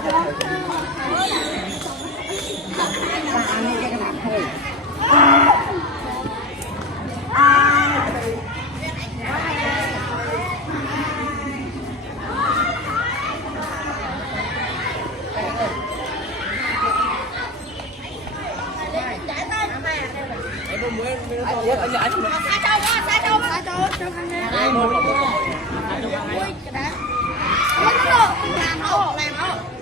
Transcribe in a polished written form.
Hãy subscribe cho kênh Ghiền Mì Gõ để không bỏ lỡ những video hấp dẫn.